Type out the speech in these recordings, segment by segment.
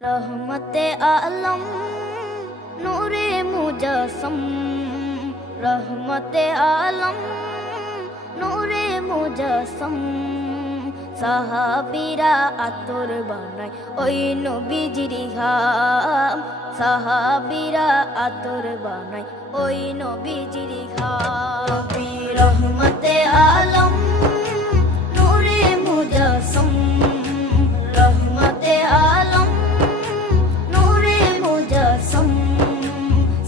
रहमते आलम नूरे मुजस्सम, रहमते आलम नूरे मुजस्सम। সাহাবীরা আতর বানায় ওই নবীজির ঘাম, সাহাবীরা আতর বানায় ওই নবীজির ঘাম। নবী রহমতে আলম নূরে মুজস্সম, রহমতে আলম নূরে মুজস্সম।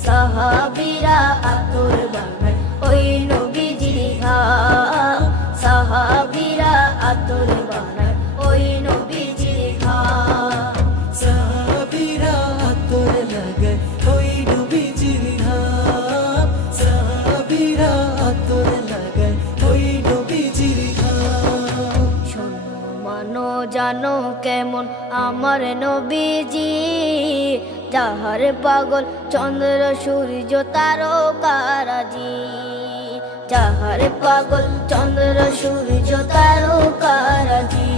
সাহাবীরা আতর বানায় ওই নবীজির ঘাম, সাহাবীরা আতর বানায় ওই নবীজির ঘাম। সাহাবীরা আতর লাগায় ওই নবীজির ঘাম, সাহাবীরা আতর লাগায় ওই নবীজির ঘাম। শোনো মানো জানো কেমন আমার নবীজি, যাহার পাগল চন্দ্র সূর্য তারকারাজি, যাহার পাগল চন্দ্র সূর্য তারকারাজি।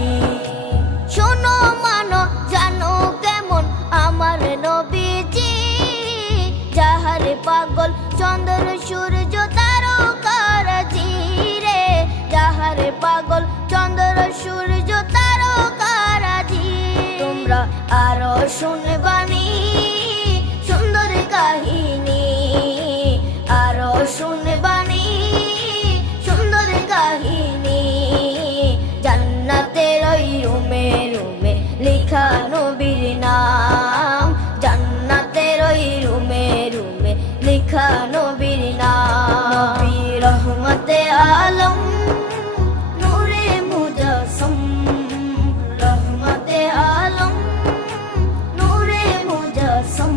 শোনো মানো জানো কেমন আমার নবীজি, যাহার পাগল চন্দ্র সূর্য তারকারাজি রে, যাহার পাগল চন্দ্র সূর্য তারকারাজি। তোমরা আরো শুনবানি সুন্দর কাহিনী, আরো শুনবানি সুন্দর কাহিনী। জান্নাতের ওই রুমে রুমে লেখা নবীর নাম, জান্নাতের ওই রুমে রুমে লেখা নবীর নাম। নবী রহমতে আলম নূরে মুজস্সম, রহমতে আলম নূরে মুজস্সম।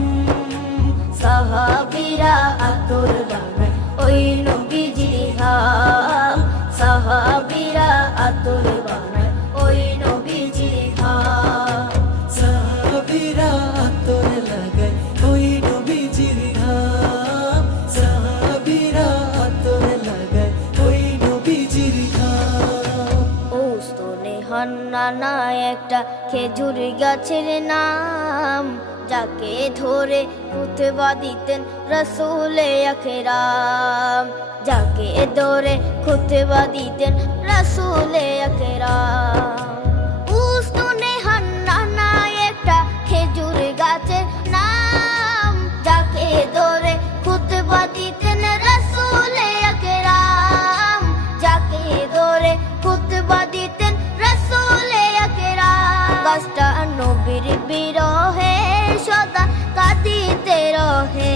সাহাবীরা আতর বানায় ওই নবীজির ঘাম, সাহাবীরা আতর বানায় ওই নবীজির ঘাম। সাহাবীরা আতর লাগায় ওই নবীজির ঘাম, সাহাবীরা আতর লাগায় ওই নবীজির ঘাম। ওস্তনে হান্নানা একটা খেজুর গাছের নাম, যাকে ধরে খুতবা দিতেন রাসূলে আকরাম, যাকে ধরে খুতবা দিতেন রাসূলে আকরাম। উস্তনে হান্নানা একটা খেজুর গাছের নাম, যাকে ধরে খুতবা দিতেন রাসূলে আকরাম, যাকে ধরে খুতবা দিতেন রাসূলে আকরাম। গাছটা নবীর বিরহে সদা কাঁদিতে রহে,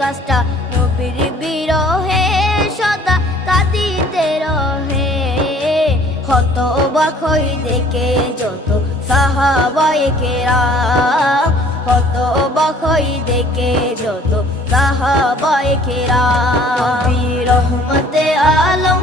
গাছটা নবীর বিরহে সদা কাঁদিতে রহে। হতবাক হই দেখে যত সাহাবায়ে কেরাম, হতবাক হই দেখে যত সাহাবায়ে কেরাম। নবী রহমতে আলম